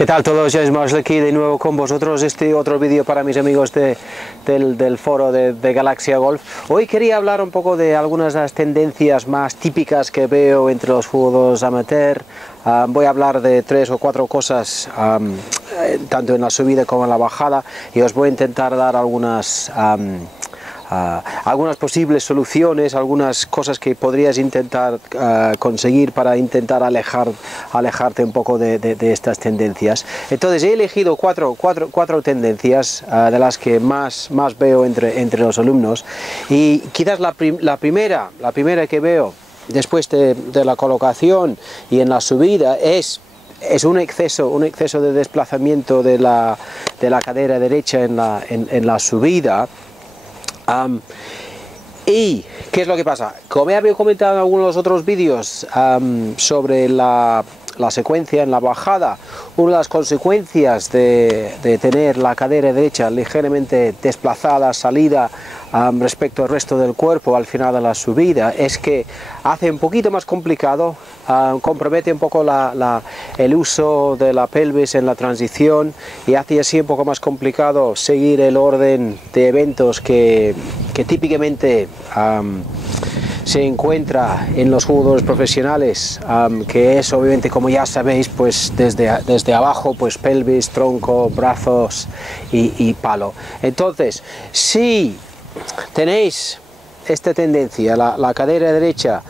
¿Qué tal todos? James Marshall aquí de nuevo con vosotros. Este otro vídeo para mis amigos del foro de Galaxia Golf. Hoy quería hablar un poco de algunas de las tendencias más típicas que veo entre los jugadores amateur. Voy a hablar de 3 o 4 cosas, tanto en la subida como en la bajada, y os voy a intentar dar algunas posibles soluciones, algunas cosas que podrías intentar conseguir para intentar alejarte un poco de estas tendencias. Entonces he elegido cuatro tendencias de las que más veo entre los alumnos, y quizás la primera que veo después de la colocación y en la subida es un exceso de desplazamiento de la cadera derecha en la subida. ¿Y qué es lo que pasa? Como había comentado en algunos de los otros vídeos sobre la secuencia en la bajada, una de las consecuencias de tener la cadera derecha ligeramente desplazada, salida respecto al resto del cuerpo al final de la subida, es que hace un poquito más complicado, compromete un poco el uso de la pelvis en la transición, y hace así un poco más complicado seguir el orden de eventos que típicamente se encuentra en los jugadores profesionales, que es obviamente, como ya sabéis, pues desde abajo, pues pelvis, tronco, brazos y palo. Entonces, si tenéis esta tendencia, la cadera derecha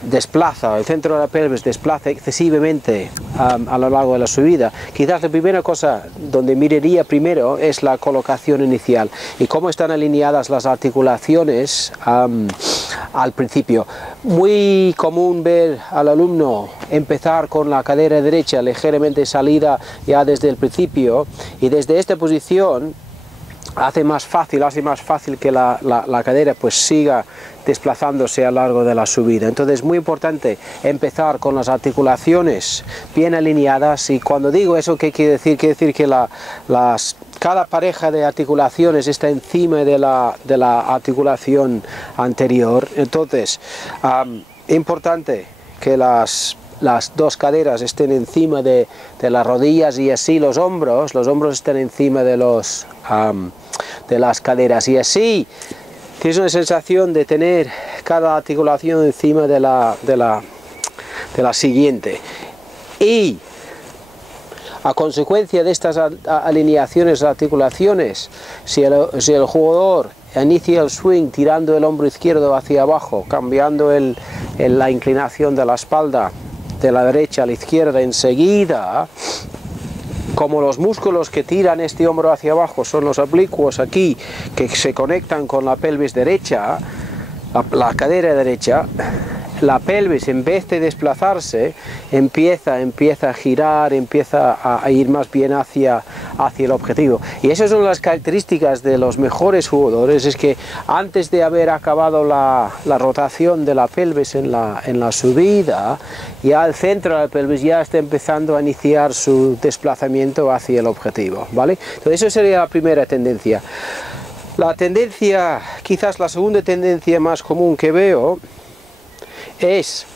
desplaza, el centro de la pelvis desplaza excesivamente a lo largo de la subida, quizás la primera cosa donde miraría primero es la colocación inicial y cómo están alineadas las articulaciones al principio. Muy común ver al alumno empezar con la cadera derecha ligeramente salida ya desde el principio, y desde esta posición hace más fácil que la cadera pues siga desplazándose a lo largo de la subida. Entonces es muy importante empezar con las articulaciones bien alineadas, y cuando digo eso, ¿qué quiere decir? Quiere decir que cada pareja de articulaciones está encima de la articulación anterior. Entonces, importante que las dos caderas estén encima de las rodillas, y así los hombros estén encima de las caderas, y así tienes una sensación de tener cada articulación encima de la siguiente. Y a consecuencia de estas alineaciones de articulaciones, si el jugador inicia el swing tirando el hombro izquierdo hacia abajo, cambiando la inclinación de la espalda de la derecha a la izquierda enseguida, como los músculos que tiran este hombro hacia abajo son los oblicuos aquí, que se conectan con la pelvis derecha, la cadera derecha, la pelvis, en vez de desplazarse, empieza a girar, empieza a ir más bien hacia el objetivo. Y esas son las características de los mejores jugadores, es que antes de haber acabado la rotación de la pelvis en la subida, ya el centro de la pelvis ya está empezando a iniciar su desplazamiento hacia el objetivo, ¿vale? Entonces eso sería la primera tendencia. Quizás la segunda tendencia más común que veo es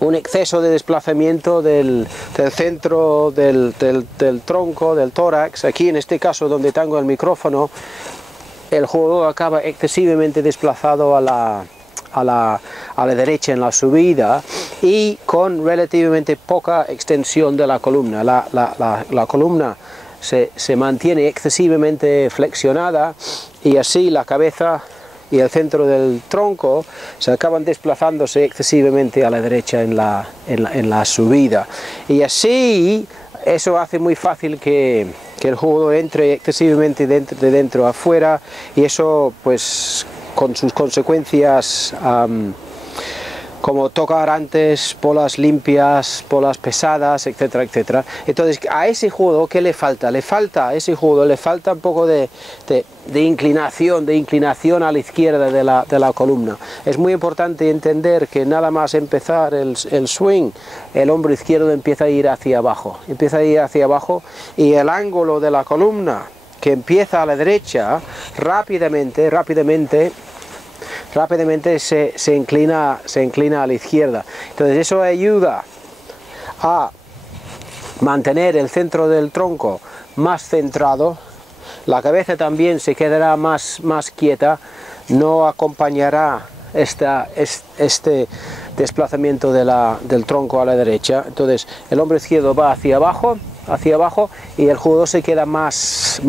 un exceso de desplazamiento del centro del tronco, del tórax. Aquí en este caso donde tengo el micrófono, el jugador acaba excesivamente desplazado a la derecha en la subida y con relativamente poca extensión de la columna. La columna se mantiene excesivamente flexionada, y así la cabeza y el centro del tronco se acaban desplazándose excesivamente a la derecha en la subida, y así eso hace muy fácil que el jugador entre excesivamente de dentro a afuera, y eso pues con sus consecuencias como tocar antes, bolas limpias, bolas pesadas, etcétera, etcétera. Entonces, a ese jugador, ¿qué le falta? A ese jugador le falta un poco de inclinación a la izquierda de la columna. Es muy importante entender que nada más empezar el swing, el hombro izquierdo empieza a ir hacia abajo, y el ángulo de la columna, que empieza a la derecha, rápidamente se inclina a la izquierda. Entonces eso ayuda a mantener el centro del tronco más centrado, la cabeza también se quedará más quieta, no acompañará este desplazamiento del tronco a la derecha. Entonces el hombro izquierdo va hacia abajo y el jugador se queda más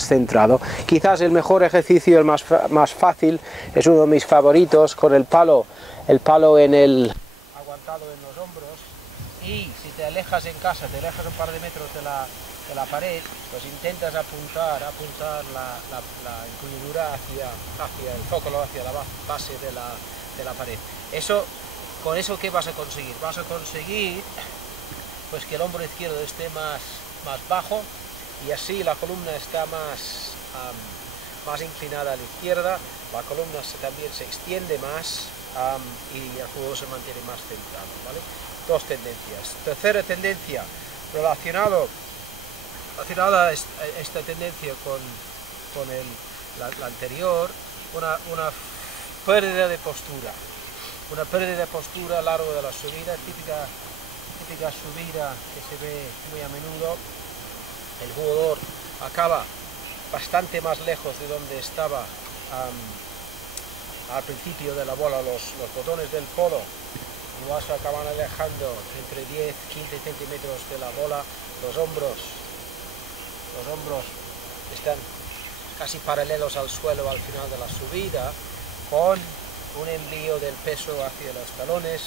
centrado. Quizás el mejor ejercicio, el más fácil, es uno de mis favoritos, con el palo aguantado en los hombros, y si te alejas en casa, te alejas un par de metros de la pared, pues intentas apuntar la empuñadura hacia el zócalo, hacia la base de la pared. Con eso, ¿qué vas a conseguir? Vas a conseguir pues que el hombro izquierdo esté más bajo, y así la columna está más inclinada a la izquierda, la columna también se extiende más, y el jugador se mantiene más centrado, ¿vale? Dos tendencias. Tercera tendencia, relacionada a esta tendencia con la anterior, una pérdida de postura. Una pérdida de postura a lo largo de la subida, típica subida que se ve muy a menudo. El jugador acaba bastante más lejos de donde estaba al principio de la bola. Los botones del polo lo acaban alejando entre 10-15 centímetros de la bola. Los hombros están casi paralelos al suelo al final de la subida, con un envío del peso hacia los talones,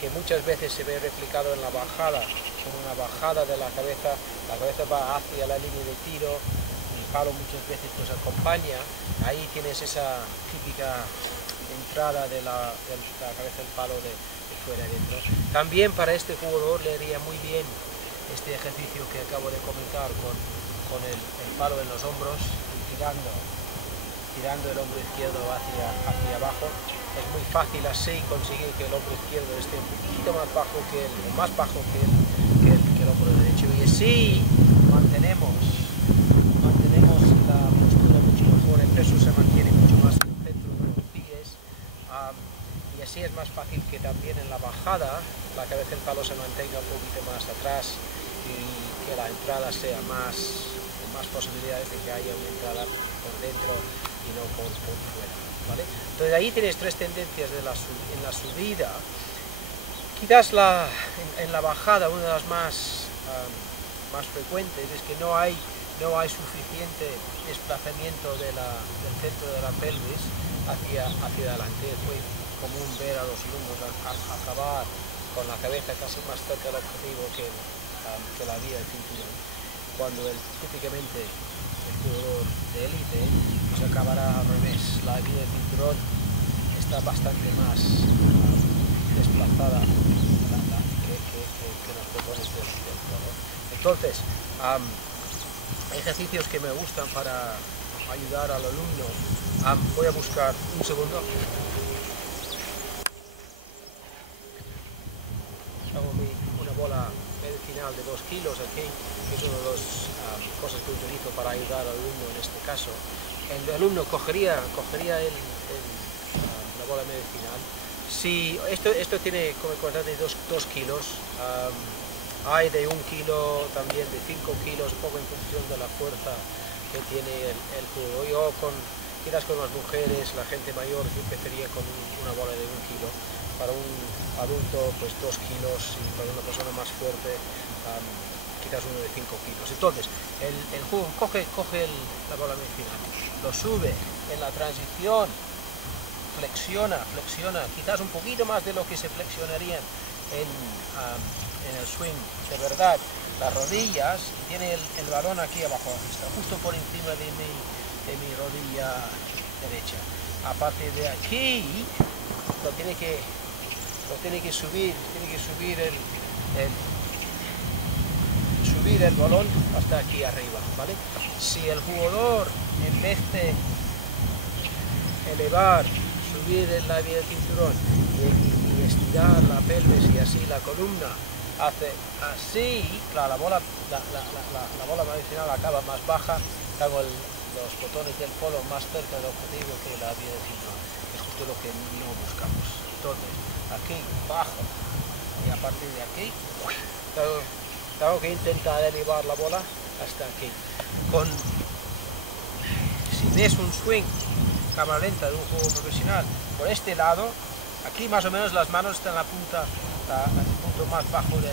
que muchas veces se ve replicado en la bajada, con una bajada de la cabeza va hacia la línea de tiro, el palo muchas veces pues acompaña, ahí tienes esa típica entrada de la cabeza del palo de fuera adentro. También para este jugador le haría muy bien este ejercicio que acabo de comentar con el palo en los hombros, tirando el hombro izquierdo hacia abajo. Es muy fácil así conseguir que el hombro izquierdo esté un poquito más bajo que el hombro derecho, y así mantenemos la postura mucho mejor, el peso se mantiene mucho más en el centro de los pies, y así es más fácil que también en la bajada la cabeza del palo se mantenga un poquito más atrás, y que la entrada sea más posibilidades de que haya una entrada por dentro y no por fuera, ¿vale? Entonces ahí tienes tres tendencias en la subida. Quizás en la bajada una de las más frecuentes es que no hay suficiente desplazamiento del centro de la pelvis hacia adelante. Es muy común ver a los alumnos acabar con la cabeza casi más cerca del objetivo que la vía del cinturón, cuando típicamente el jugador de élite pues acabará al revés. La vía del cinturón está bastante más desplazada que los botones del polo. Entonces, hay ejercicios que me gustan para ayudar al alumno. Voy a buscar un segundo. Hago una bola medicinal de 2 kilos aquí, que es una de las cosas que utilizo para ayudar al alumno en este caso. El alumno cogería la bola medicinal. Si esto tiene como cuantía de 2 kilos, hay de 1 kilo, también de 5 kilos, un poco en función de la fuerza que tiene el jugador. Quizás con las mujeres, la gente mayor, yo empezaría con una bola de 1 kilo. Para un adulto, pues 2 kilos, y para una persona más fuerte, quizás uno de 5 kilos. Entonces, el jugador coge la bola medicinal, lo sube en la transición, flexiona, quizás un poquito más de lo que se flexionarían en el swing de verdad, las rodillas, y tiene el balón aquí abajo, está justo por encima de mi rodilla derecha. A partir de aquí lo tiene que subir el balón hasta aquí arriba, ¿vale? Si el jugador, en vez de elevar, subir la vía del cinturón y estirar la pelvis y así la columna, hace así, claro, la bola medicinal acaba más baja, hago los botones del polo más cerca del objetivo que la vía del cinturón. Es justo lo que no buscamos. Entonces, aquí bajo, y a partir de aquí tengo que intentar elevar la bola hasta aquí. Si ves un swing cámara lenta de un juego profesional por este lado, aquí más o menos las manos están en la punta, en el punto más bajo de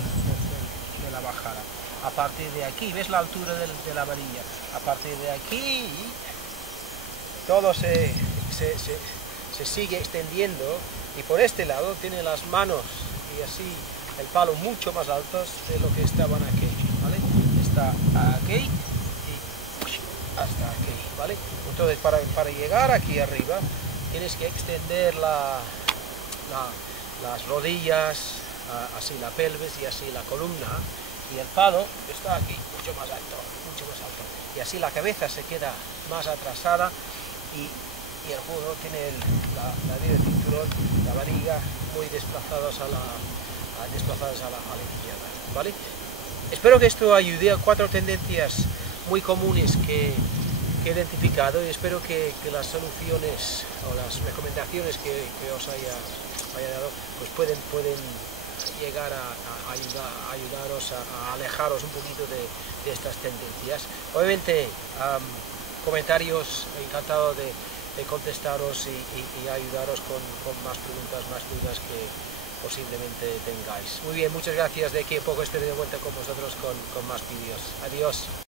la bajada. A partir de aquí, ves la altura de la varilla, a partir de aquí todo se sigue extendiendo, y por este lado tiene las manos y así el palo mucho más altos de lo que estaban aquí, ¿vale? Está aquí y hasta aquí, ¿vale? Entonces para llegar aquí arriba tienes que extender las rodillas, así la pelvis y así la columna, y el palo está aquí mucho más alto, y así la cabeza se queda más atrasada y el juego tiene la línea de cinturón, la varilla muy desplazadas a la izquierda, ¿vale? Espero que esto ayude a 4 tendencias muy comunes que he identificado, y espero que las soluciones o las recomendaciones que os haya dado pues pueden llegar a ayudaros a alejaros un poquito de estas tendencias. Obviamente, comentarios, encantado de contestaros y ayudaros con más preguntas, más dudas que posiblemente tengáis. Muy bien, muchas gracias. De aquí a poco estaré de vuelta con vosotros con más vídeos. Adiós.